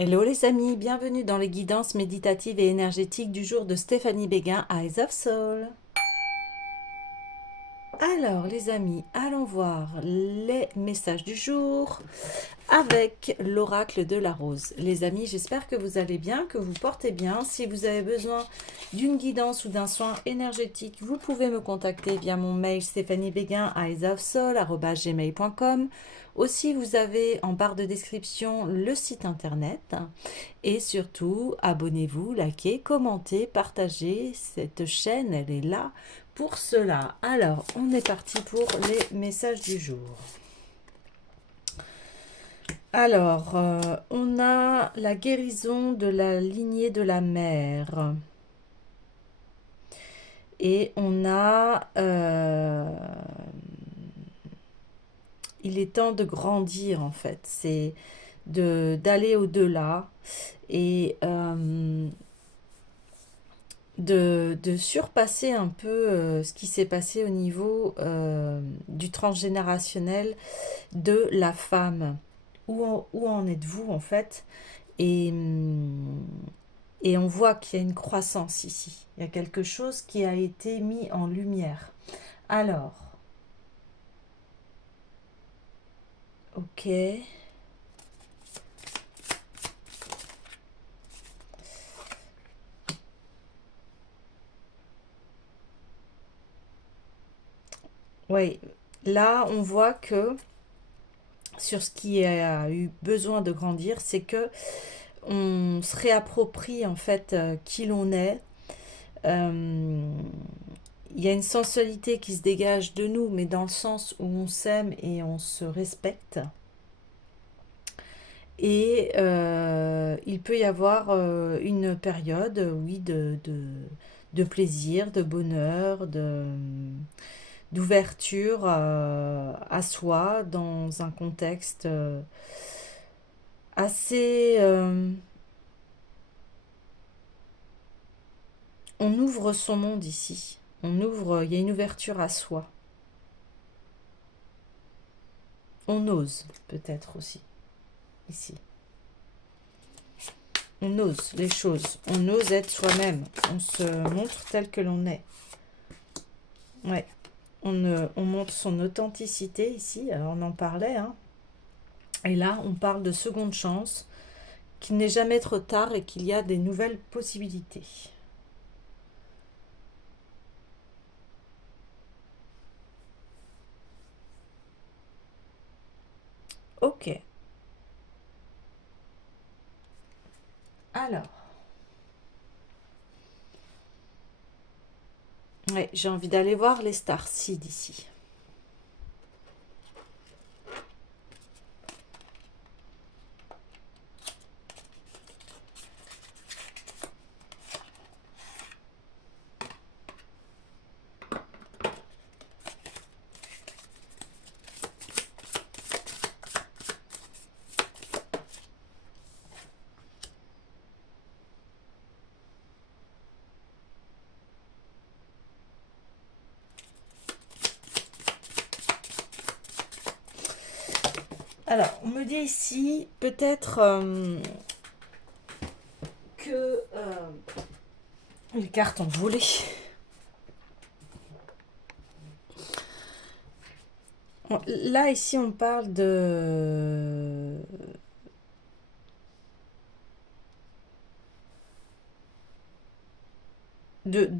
Hello les amis, bienvenue dans les guidances méditatives et énergétiques du jour de Stéphanie Béguin, Eyes of Soul. Alors les amis, allons voir les messages du jour avec l'oracle de la rose. Les amis, j'espère que vous allez bien, que vous portez bien. Si vous avez besoin d'une guidance ou d'un soin énergétique, vous pouvez me contacter via mon mail stéphaniebeguin@gmail.com. Aussi, vous avez en barre de description le site internet. Et surtout, abonnez-vous, likez, commentez, partagez. Cette chaîne, elle est là pour cela. Alors, on est parti pour les messages du jour. Alors, on a la guérison de la lignée de la mère. Et on a... il est temps de grandir, en fait. C'est d'aller au-delà. Et... de surpasser un peu ce qui s'est passé au niveau du transgénérationnel de la femme. Où en êtes-vous en fait et on voit qu'il y a une croissance ici. Il y a quelque chose qui a été mis en lumière. Alors, ok. Oui, là on voit que sur ce qui a eu besoin de grandir, c'est que on se réapproprie en fait qui l'on est. Euh, il y a une sensualité qui se dégage de nous, mais dans le sens où on s'aime et on se respecte. Et il peut y avoir une période, oui, de plaisir, de bonheur, d'ouverture à soi dans un contexte assez... on ouvre son monde ici. On ouvre, il y a une ouverture à soi. On ose peut-être aussi ici. On ose les choses. On ose être soi-même. On se montre tel que l'on est. Ouais. On montre son authenticité ici. Alors on en parlait. Hein. Et là, on parle de seconde chance, qu'il n'est jamais trop tard et qu'il y a des nouvelles possibilités. Ok. Alors. Ouais, j'ai envie d'aller voir les starseeds ici. Alors, on me dit ici, peut-être que les cartes ont volé. Là, ici, on parle de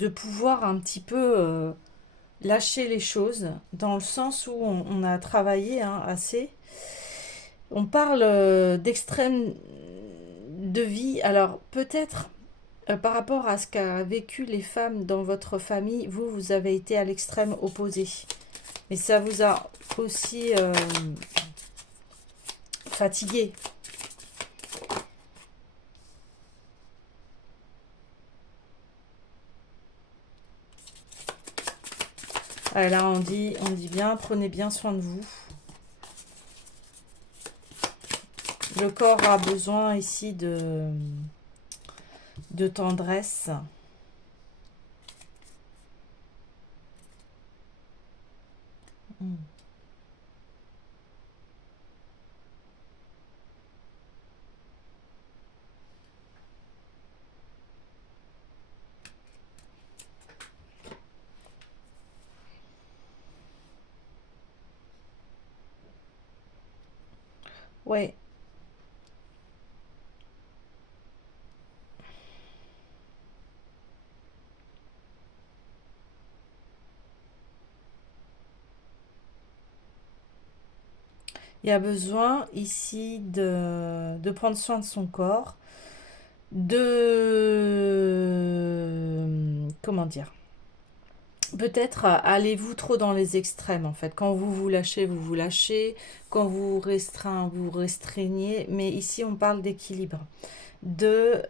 pouvoir un petit peu lâcher les choses, dans le sens où on a travaillé hein, assez. On parle d'extrême de vie. Alors, peut-être par rapport à ce qu'a vécu les femmes dans votre famille, vous avez été à l'extrême opposé. Mais ça vous a aussi fatigué. Ah, là, on dit bien, prenez bien soin de vous. Le corps a besoin ici de tendresse. Mm. Ouais, il y a besoin ici de prendre soin de son corps, de... Comment dire? Peut-être allez-vous trop dans les extrêmes en fait. Quand vous vous lâchez, vous vous lâchez. Quand vous restreignez, vous restreignez. Mais ici, on parle d'équilibre. De,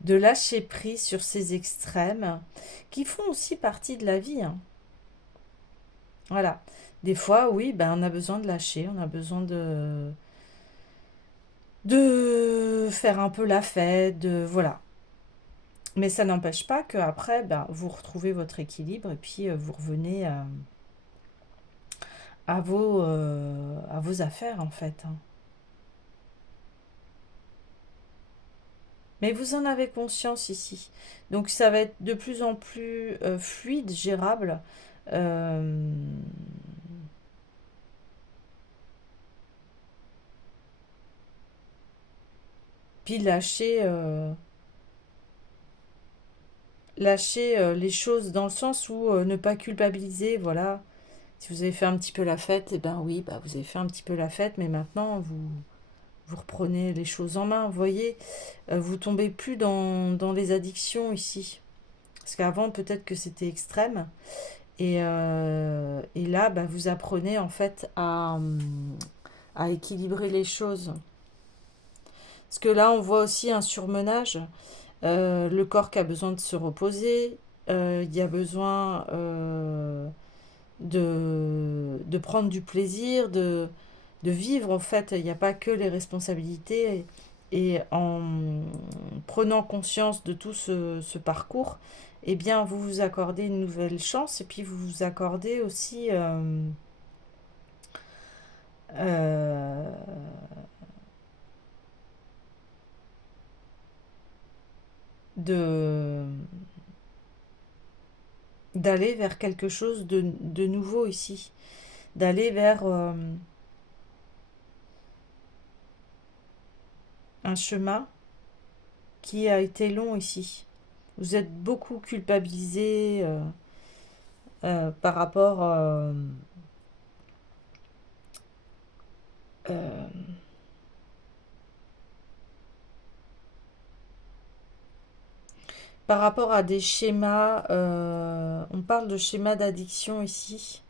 de lâcher prise sur ces extrêmes qui font aussi partie de la vie, hein. Voilà. Des fois, oui, ben, on a besoin de lâcher, on a besoin de faire un peu la fête, de, voilà. Mais ça n'empêche pas qu'après, ben, vous retrouvez votre équilibre et puis vous revenez à vos affaires, en fait, hein. Mais vous en avez conscience ici. Donc ça va être de plus en plus fluide, gérable. Euh, Puis lâcher les choses dans le sens où ne pas culpabiliser, voilà. Si vous avez fait un petit peu la fête, eh ben oui, bah vous avez fait un petit peu la fête, mais maintenant vous reprenez les choses en main, vous voyez. Vous tombez plus dans les addictions ici. Parce qu'avant, peut-être que c'était extrême. Et là, bah, vous apprenez en fait à équilibrer les choses. Parce que là, on voit aussi un surmenage. Le corps qui a besoin de se reposer. Il y a besoin de prendre du plaisir, de vivre. En fait, il n'y a pas que les responsabilités. Et en prenant conscience de tout ce parcours, eh bien, vous vous accordez une nouvelle chance et puis vous vous accordez aussi euh, de d'aller vers quelque chose de nouveau ici, d'aller vers un chemin qui a été long ici. Vous êtes beaucoup culpabilisé par rapport euh, par rapport à des schémas. On parle de schémas d'addiction ici.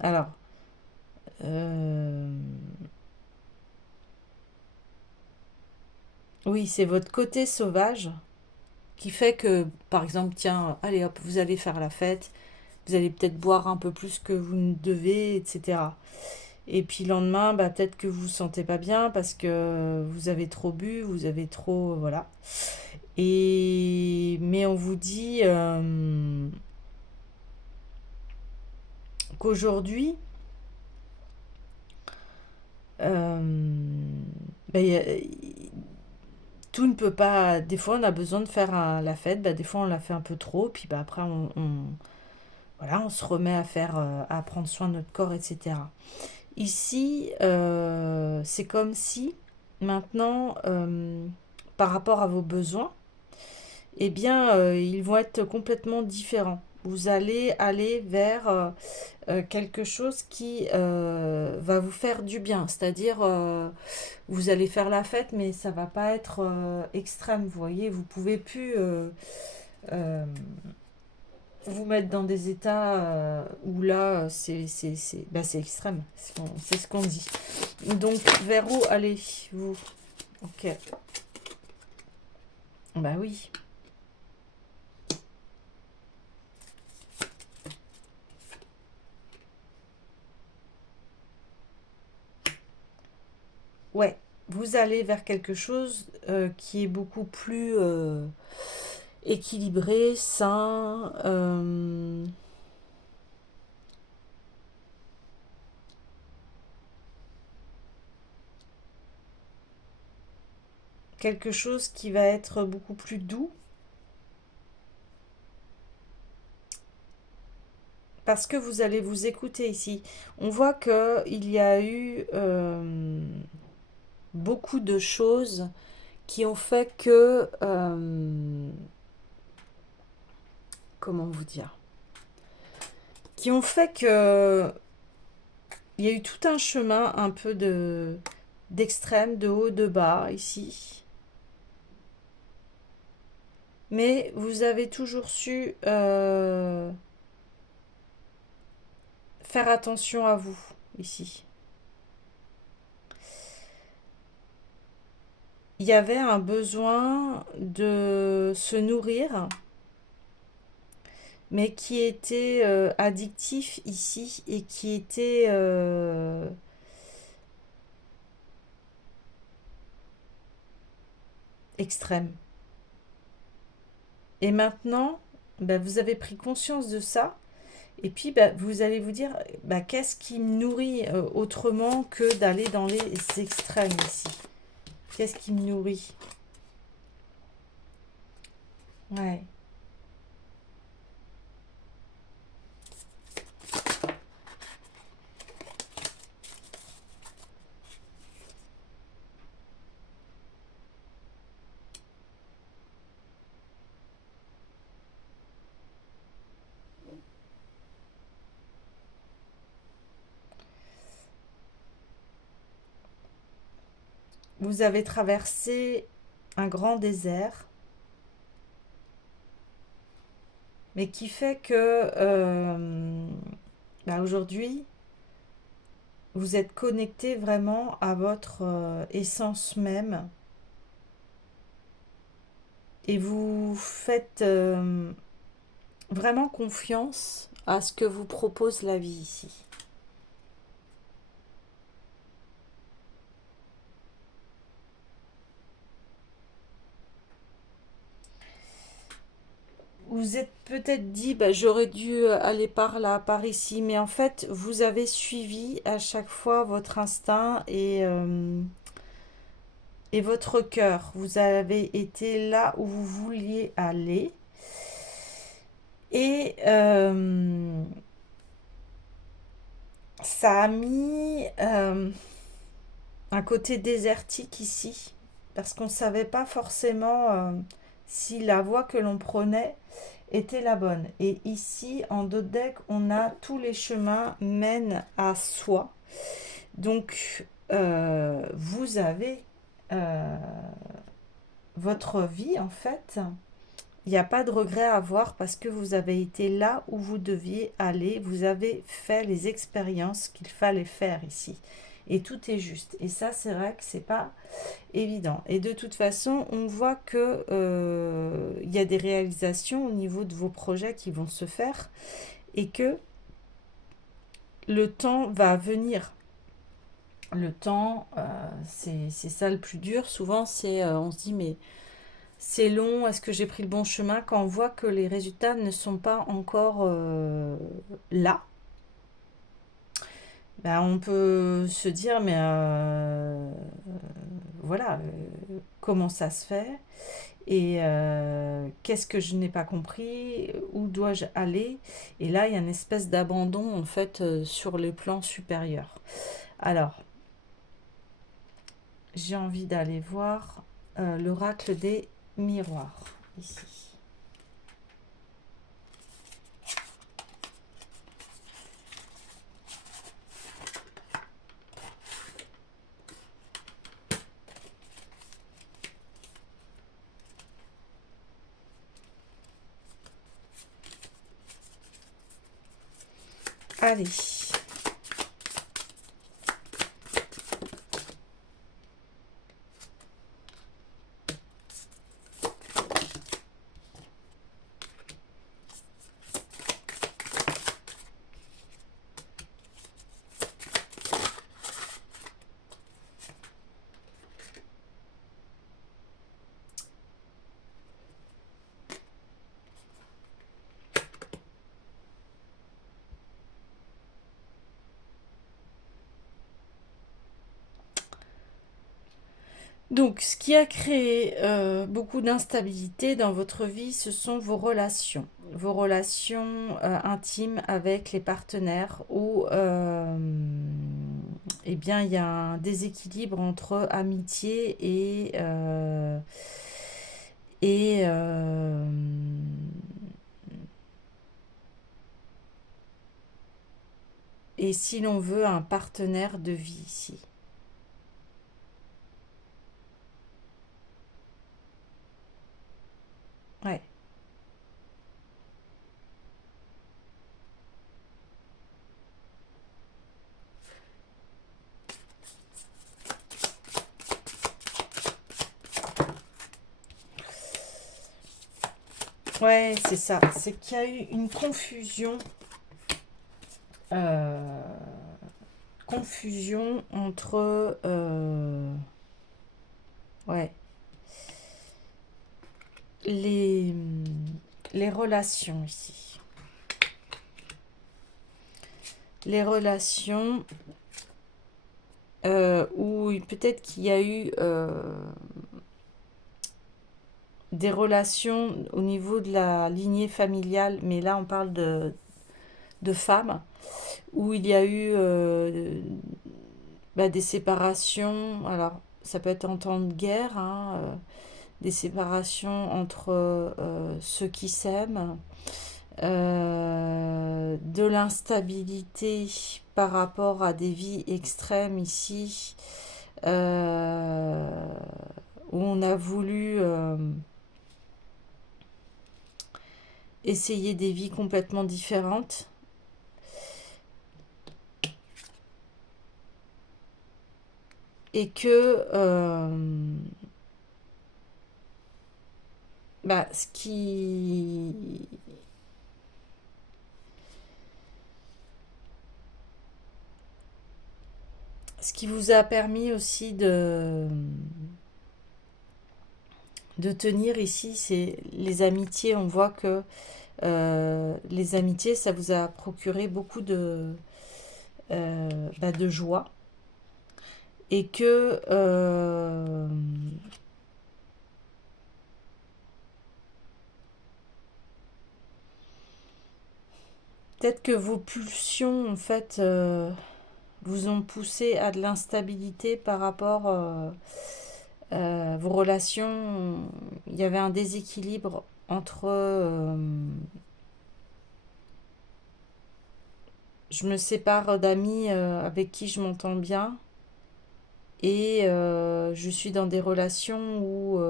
Alors, euh, oui, c'est votre côté sauvage qui fait que, par exemple, tiens, allez hop, vous allez faire la fête, vous allez peut-être boire un peu plus que vous ne devez, etc. Et puis le lendemain, bah, peut-être que vous vous sentez pas bien parce que vous avez trop bu, vous avez trop... Voilà. Mais on vous dit qu'aujourd'hui, bah, tout ne peut pas... Des fois, on a besoin de faire la fête, bah, des fois, on la fait un peu trop, puis bah, après, voilà, on se remet à faire, à prendre soin de notre corps, etc. Ici, c'est comme si maintenant, par rapport à vos besoins, eh bien, ils vont être complètement différents. Vous allez aller vers quelque chose qui va vous faire du bien. C'est-à-dire, vous allez faire la fête, mais ça va pas être extrême. Vous voyez, vous pouvez plus euh, vous mettre dans des états où là, bah, c'est extrême. C'est ce qu'on dit. Donc, vers où allez-vous? Ok. Bah oui. Ouais. Vous allez vers quelque chose qui est beaucoup plus équilibré, sain, quelque chose qui va être beaucoup plus doux. parce que vous allez vous écouter ici. On voit que il y a eu beaucoup de choses qui ont fait que... comment vous dire? Qui ont fait que il y a eu tout un chemin un peu d'extrême, de haut, de bas ici. Mais vous avez toujours su faire attention à vous ici. Il y avait un besoin de se nourrir, mais qui était addictif ici et qui était extrême. Et maintenant, bah, vous avez pris conscience de ça. Et puis, bah, vous allez vous dire, bah, qu'est-ce qui me nourrit autrement que d'aller dans les extrêmes ici? Qu'est-ce qui me nourrit? Ouais. Vous avez traversé un grand désert, mais qui fait que bah, aujourd'hui, vous êtes connecté vraiment à votre essence même et vous faites vraiment confiance à ce que vous propose la vie ici. Vous êtes peut-être dit, bah, j'aurais dû aller par là, par ici, mais en fait, vous avez suivi à chaque fois votre instinct et votre cœur. Vous avez été là où vous vouliez aller. Et ça a mis un côté désertique ici, parce qu'on ne savait pas forcément si la voie que l'on prenait était la bonne. Et ici, en Dodec, on a tous les chemins mènent à soi. Donc, vous avez votre vie, en fait. Il n'y a pas de regret à avoir parce que vous avez été là où vous deviez aller. Vous avez fait les expériences qu'il fallait faire ici. Et tout est juste. Et ça, c'est vrai que c'est pas évident. Et de toute façon, on voit que il y a des réalisations au niveau de vos projets qui vont se faire et que le temps va venir. Le temps, c'est ça le plus dur. Souvent, c'est on se dit mais c'est long, est-ce que j'ai pris le bon chemin quand on voit que les résultats ne sont pas encore là? Ben, on peut se dire mais voilà, comment ça se fait? Et qu'est-ce que je n'ai pas compris? Où dois-je aller? Et là, il y a une espèce d'abandon en fait sur les plans supérieurs. Alors, j'ai envie d'aller voir l'oracle des miroirs ici. Allez. Donc, ce qui a créé beaucoup d'instabilité dans votre vie, ce sont vos relations intimes avec les partenaires où, eh bien, il y a un déséquilibre entre amitié et, et si l'on veut un partenaire de vie ici. Ouais. Ouais, c'est ça. C'est qu'il y a eu une euh, confusion entre ouais, les, les relations ici. Les relations où peut-être qu'il y a eu des relations au niveau de la lignée familiale, mais là on parle de femmes, où il y a eu des séparations. Alors ça peut être en temps de guerre, hein, des séparations entre ceux qui s'aiment, de l'instabilité par rapport à des vies extrêmes ici, euh, où on a voulu essayer des vies complètement différentes et que bah, ce qui vous a permis aussi de tenir ici, c'est les amitiés. On voit que les amitiés, ça vous a procuré beaucoup de joie et que peut-être que vos pulsions, en fait, vous ont poussé à de l'instabilité par rapport vos relations. Il y avait un déséquilibre entre je me sépare d'amis avec qui je m'entends bien et je suis dans des relations où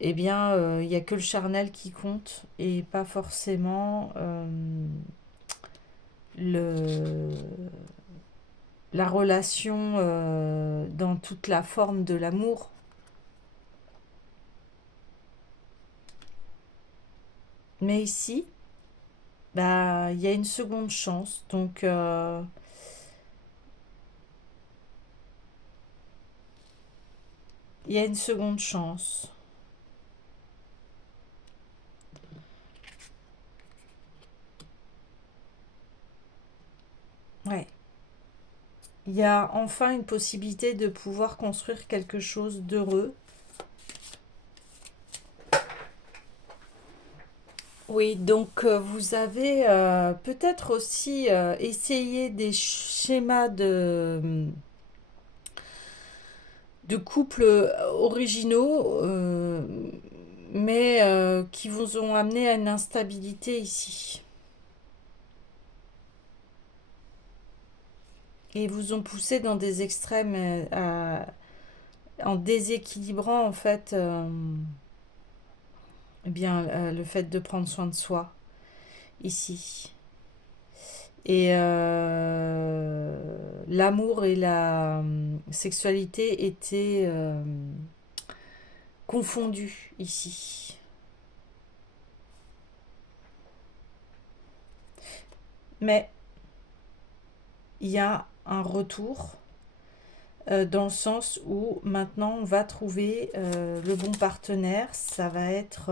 eh bien il n'y a que le charnel qui compte et pas forcément le la relation dans toute la forme de l'amour. Mais ici, bah, il y a une seconde chance. Donc, il y a une seconde chance. Ouais. Il y a enfin une possibilité de pouvoir construire quelque chose d'heureux. Oui, donc vous avez peut-être aussi essayé des schémas de couples originaux, mais qui vous ont amené à une instabilité ici. Et vous ont poussé dans des extrêmes en déséquilibrant en fait eh bien, le fait de prendre soin de soi ici. Et l'amour et la sexualité étaient confondus ici. Mais il y a un retour dans le sens où maintenant on va trouver le bon partenaire. Ça va être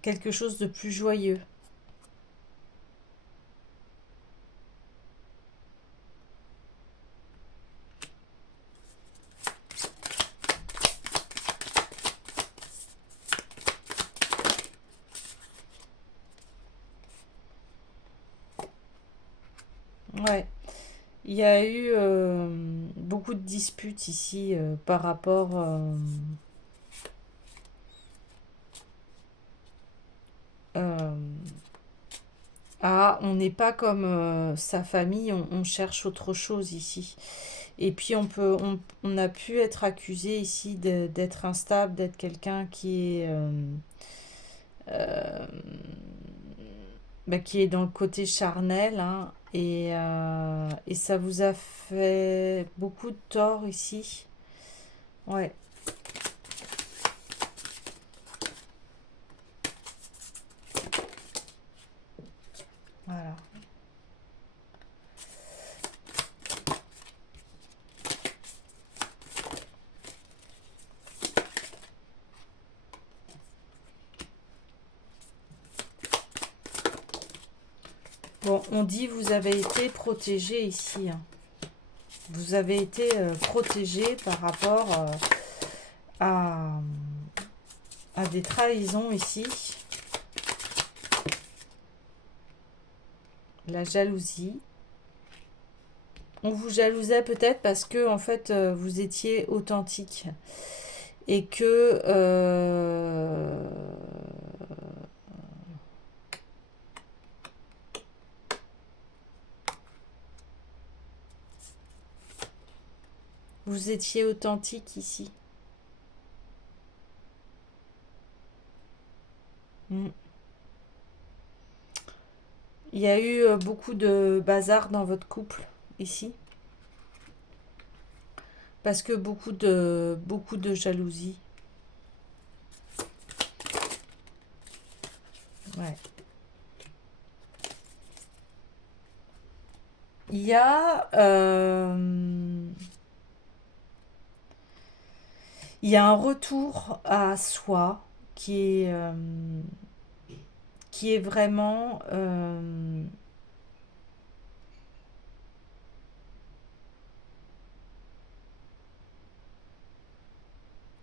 quelque chose de plus joyeux. Il y a eu beaucoup de disputes ici par rapport euh, à on n'est pas comme sa famille, on cherche autre chose ici. Et puis on a pu être accusé ici d'être instable, d'être quelqu'un euh, qui est dans le côté charnel, hein, et ça vous a fait beaucoup de tort ici. Ouais, voilà. Bon, on dit vous avez été protégé ici, hein. Vous avez été protégé par rapport à, à des trahisons ici. La jalousie. On vous jalousait peut-être parce que en fait vous étiez authentique et que vous étiez authentique ici. Mm. Il y a eu beaucoup de bazar dans votre couple ici parce que beaucoup de jalousie. Ouais. Il y a il y a un retour à soi qui est vraiment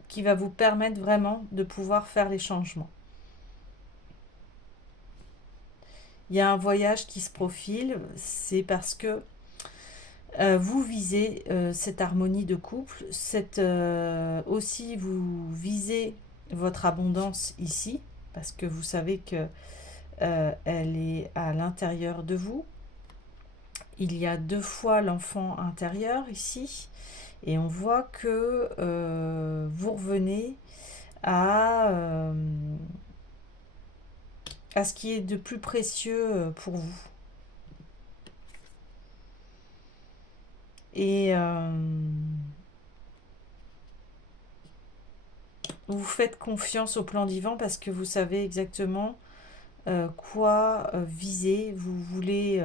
qui va vous permettre vraiment de pouvoir faire les changements. Il y a un voyage qui se profile, c'est parce que vous visez cette harmonie de couple, aussi vous visez votre abondance ici, parce que vous savez que elle est à l'intérieur de vous. Il y a 2 fois l'enfant intérieur ici, et on voit que vous revenez à, à ce qui est de plus précieux pour vous. Et vous faites confiance au plan divin parce que vous savez exactement quoi viser. Vous voulez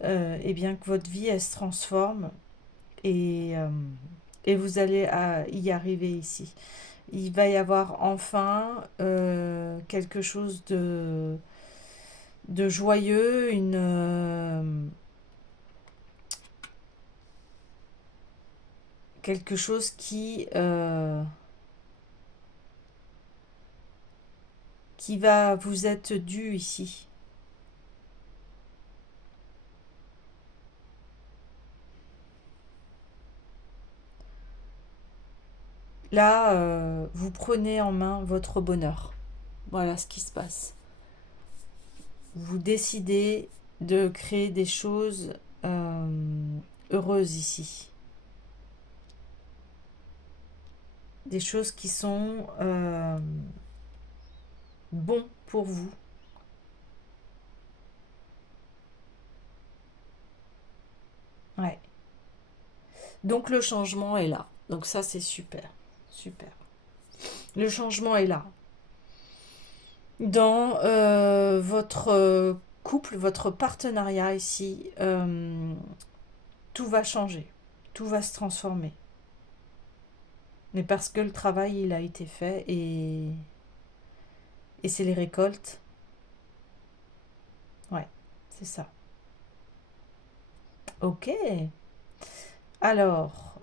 eh bien, que votre vie elle se transforme et, euh, et vous allez y arriver ici. Il va y avoir enfin quelque chose de joyeux, quelque chose qui va vous être dû ici. Là, vous prenez en main votre bonheur. Voilà ce qui se passe. Vous décidez de créer des choses heureuses ici. Des choses qui sont bons pour vous. Ouais. Donc le changement est là. Donc ça c'est super. Super. Le changement est là. Dans votre couple, votre partenariat ici, tout va changer. Tout va se transformer. Mais parce que le travail, il a été fait et c'est les récoltes. Ouais, c'est ça. Ok. Alors,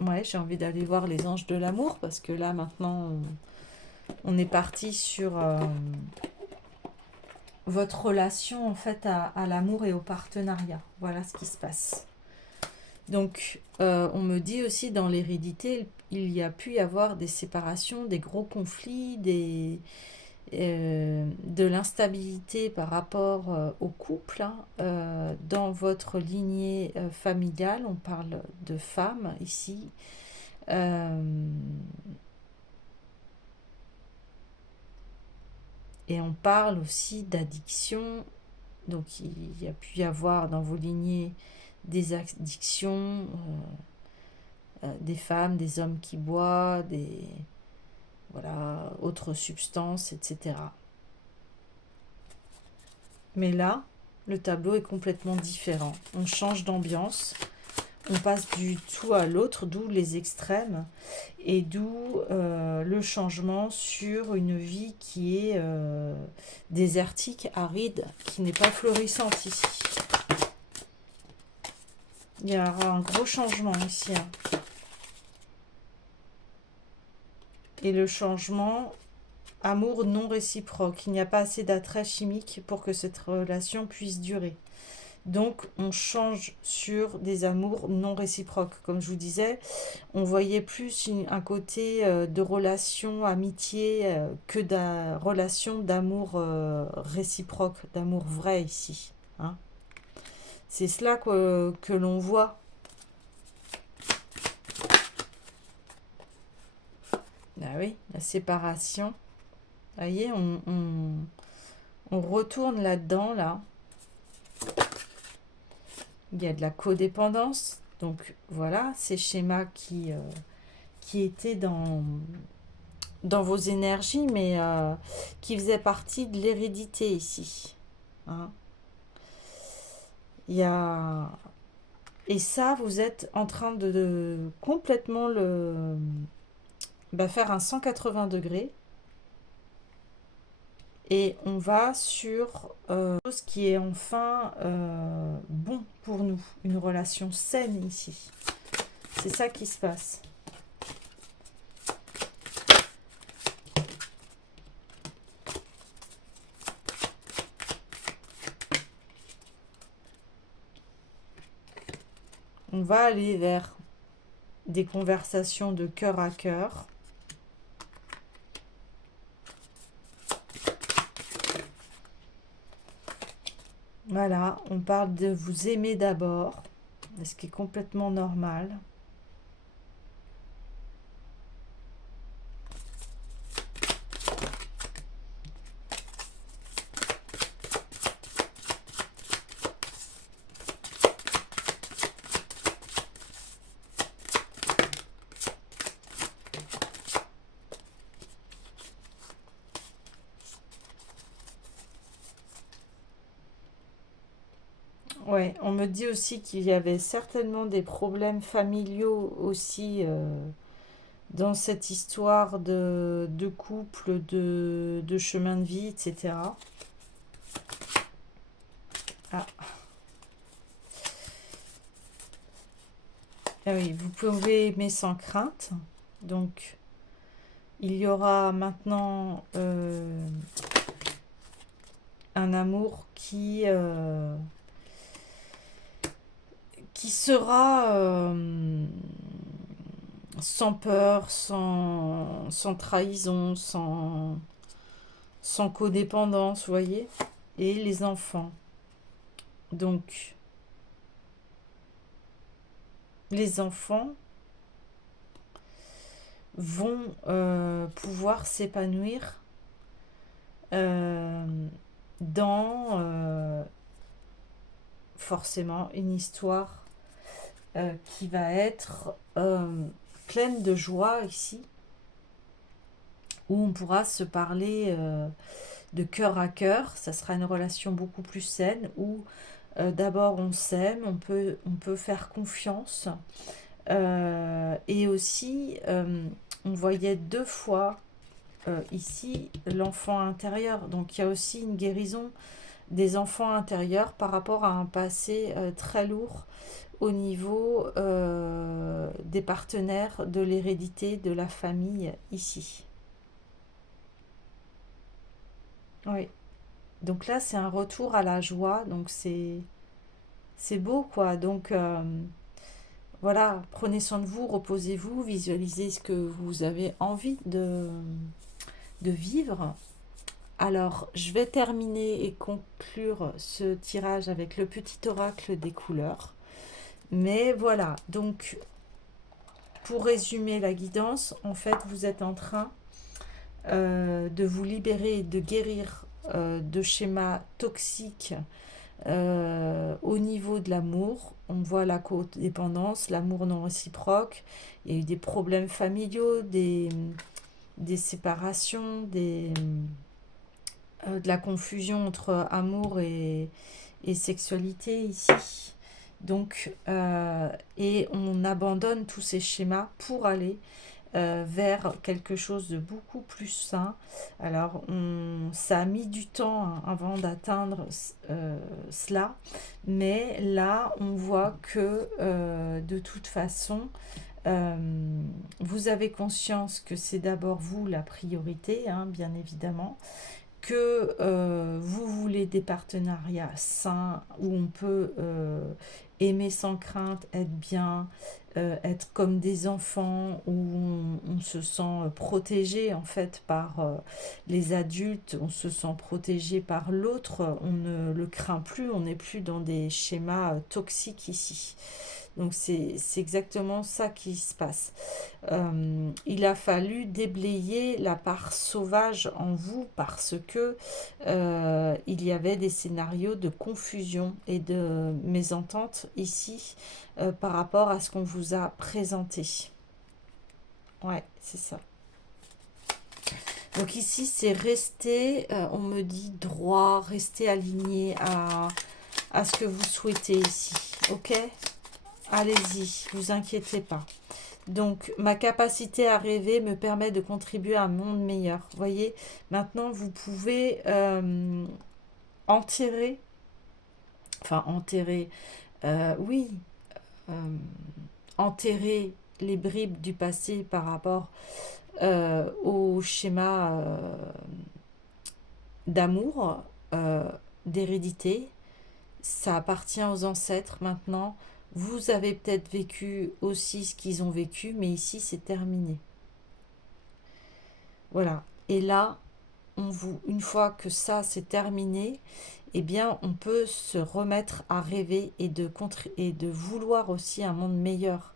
ouais, j'ai envie d'aller voir les anges de l'amour parce que là, maintenant, on est parti sur votre relation en fait à l'amour et au partenariat. Voilà ce qui se passe. Donc, on me dit aussi dans l'hérédité, il y a pu y avoir des séparations, des gros conflits, de l'instabilité par rapport au couple, hein. Dans votre lignée familiale, on parle de femmes ici. Euh, et on parle aussi d'addiction. Donc, il y a pu y avoir dans vos lignées des addictions, des femmes, des hommes qui boivent, voilà, autres substances, etc. Mais là, le tableau est complètement différent. On change d'ambiance, on passe du tout à l'autre, d'où les extrêmes, et d'où le changement sur une vie qui est désertique, aride, qui n'est pas florissante ici. Il y aura un gros changement ici, hein. Et le changement, amour non réciproque. Il n'y a pas assez d'attrait chimique pour que cette relation puisse durer. Donc, on change sur des amours non réciproques. Comme je vous disais, on voyait plus un côté de relation, amitié, que de relation d'amour réciproque, d'amour vrai ici, hein. C'est cela que l'on voit. Ah oui, la séparation. Vous voyez, on retourne là-dedans, là. Il y a de la codépendance. Donc voilà, ces schémas qui étaient dans vos énergies, mais qui faisaient partie de l'hérédité ici, hein. Il y a... Et ça, vous êtes en train de complètement faire un 180 degrés. Et on va sur chose qui est enfin bon pour nous. Une relation saine ici. C'est ça qui se passe. On va aller vers des conversations de cœur à cœur. Voilà, on parle de vous aimer d'abord, ce qui est complètement normal. Ouais, on me dit aussi qu'il y avait certainement des problèmes familiaux aussi dans cette histoire de couple, de chemin de vie, etc. Ah, ah oui, vous pouvez aimer sans crainte. Donc, il y aura maintenant un amour qui sera sans peur, sans trahison, sans codépendance, vous voyez. Et les enfants. Donc, les enfants vont pouvoir s'épanouir euh, dans forcément une histoire qui va être pleine de joie ici, où on pourra se parler de cœur à cœur. Ça sera une relation beaucoup plus saine, où d'abord on s'aime, on peut faire confiance. Et aussi, on voyait deux fois ici l'enfant intérieur. Donc il y a aussi une guérison des enfants intérieurs par rapport à un passé très lourd au niveau des partenaires, de l'hérédité, de la famille ici. Oui. Donc là, c'est un retour à la joie, donc c'est beau, quoi. Donc voilà, prenez soin de vous, reposez-vous, visualisez ce que vous avez envie de vivre. Alors, je vais terminer et conclure ce tirage avec le petit oracle des couleurs. Mais voilà, donc pour résumer la guidance, en fait, vous êtes en train de vous libérer, de guérir de schémas toxiques au niveau de l'amour. On voit la codépendance, l'amour non réciproque. Il y a eu des problèmes familiaux, des séparations, de la confusion entre amour et sexualité ici. Donc, et on abandonne tous ces schémas pour aller vers quelque chose de beaucoup plus sain. Alors, ça a mis du temps hein, avant d'atteindre cela, mais là, on voit que de toute façon, euh, vous avez conscience que c'est d'abord vous la priorité, hein, bien évidemment, que vous voulez des partenariats sains où on peut aimer sans crainte, être bien, être comme des enfants, où on se sent protégé en fait par les adultes, on se sent protégé par l'autre, on ne le craint plus, on n'est plus dans des schémas toxiques ici. Donc c'est exactement ça qui se passe. Il a fallu déblayer la part sauvage en vous parce que il y avait des scénarios de confusion et de mésentente ici par rapport à ce qu'on vous a présenté. Ouais, c'est ça. Donc ici, c'est rester, on me dit droit, rester aligné à ce que vous souhaitez ici. Ok? Allez-y, vous inquiétez pas. Donc, ma capacité à rêver me permet de contribuer à un monde meilleur. Vous voyez, maintenant, vous pouvez enterrer, oui, euh, enterrer les bribes du passé par rapport au schéma d'amour, d'hérédité. Ça appartient aux ancêtres maintenant. Vous avez peut-être vécu aussi ce qu'ils ont vécu, mais ici, c'est terminé. Voilà. Et là, une fois que ça c'est terminé, eh bien, on peut se remettre à rêver et de vouloir aussi un monde meilleur.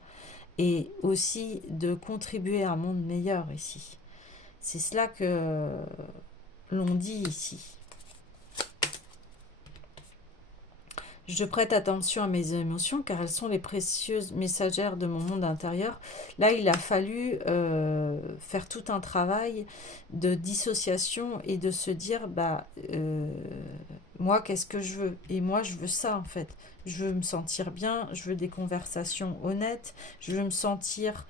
Et aussi de contribuer à un monde meilleur ici. C'est cela que l'on dit ici. Je prête attention à mes émotions car elles sont les précieuses messagères de mon monde intérieur. Là, il a fallu faire tout un travail de dissociation et de se dire, moi, qu'est-ce que je veux? Et moi, je veux ça en fait. Je veux me sentir bien, je veux des conversations honnêtes, je veux me sentir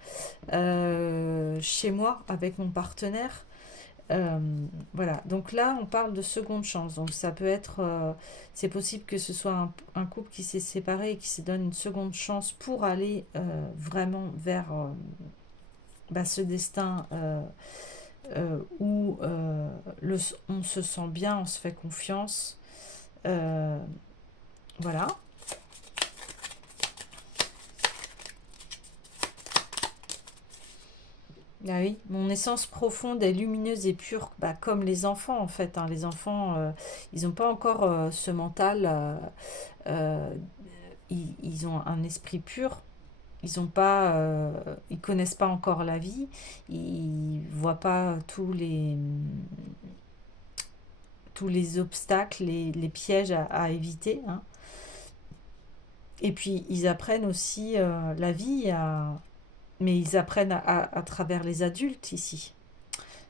chez moi avec mon partenaire. Euh, voilà, donc là on parle de seconde chance, donc ça peut être, c'est possible que ce soit un couple qui s'est séparé et qui se donne une seconde chance pour aller vraiment vers ce destin où on se sent bien, on se fait confiance. Euh, voilà. Ah oui, mon essence profonde est lumineuse et pure, comme les enfants en fait, hein. Les enfants, ils n'ont pas encore ce mental, euh, ils ont un esprit pur, ils ont pas, ils connaissent pas encore la vie, ils voient pas tous les obstacles, les pièges à éviter, hein. Et puis ils apprennent aussi la vie, mais ils apprennent à travers les adultes ici.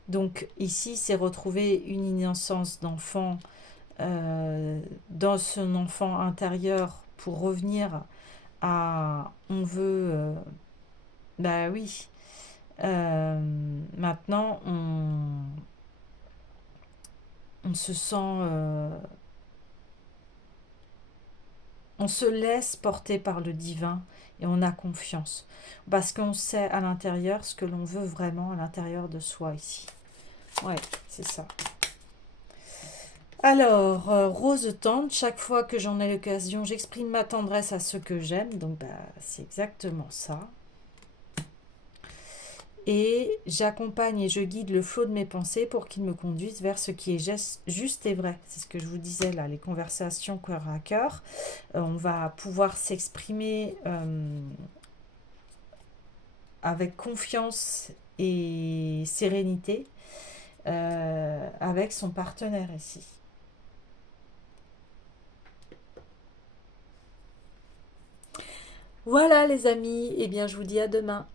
Donc ici, c'est retrouver une innocence d'enfant dans son enfant intérieur pour revenir à on veut bah oui maintenant on se sent on se laisse porter par le divin et on a confiance parce qu'on sait à l'intérieur ce que l'on veut vraiment à l'intérieur de soi ici. Ouais, c'est ça. Alors, rose tendre, chaque fois que j'en ai l'occasion, j'exprime ma tendresse à ceux que j'aime. Donc, bah, c'est exactement ça. Et j'accompagne et je guide le flot de mes pensées pour qu'il me conduise vers ce qui est juste et vrai. C'est ce que je vous disais là, les conversations cœur à cœur. On va pouvoir s'exprimer avec confiance et sérénité avec son partenaire ici. Voilà les amis, et bien je vous dis à demain.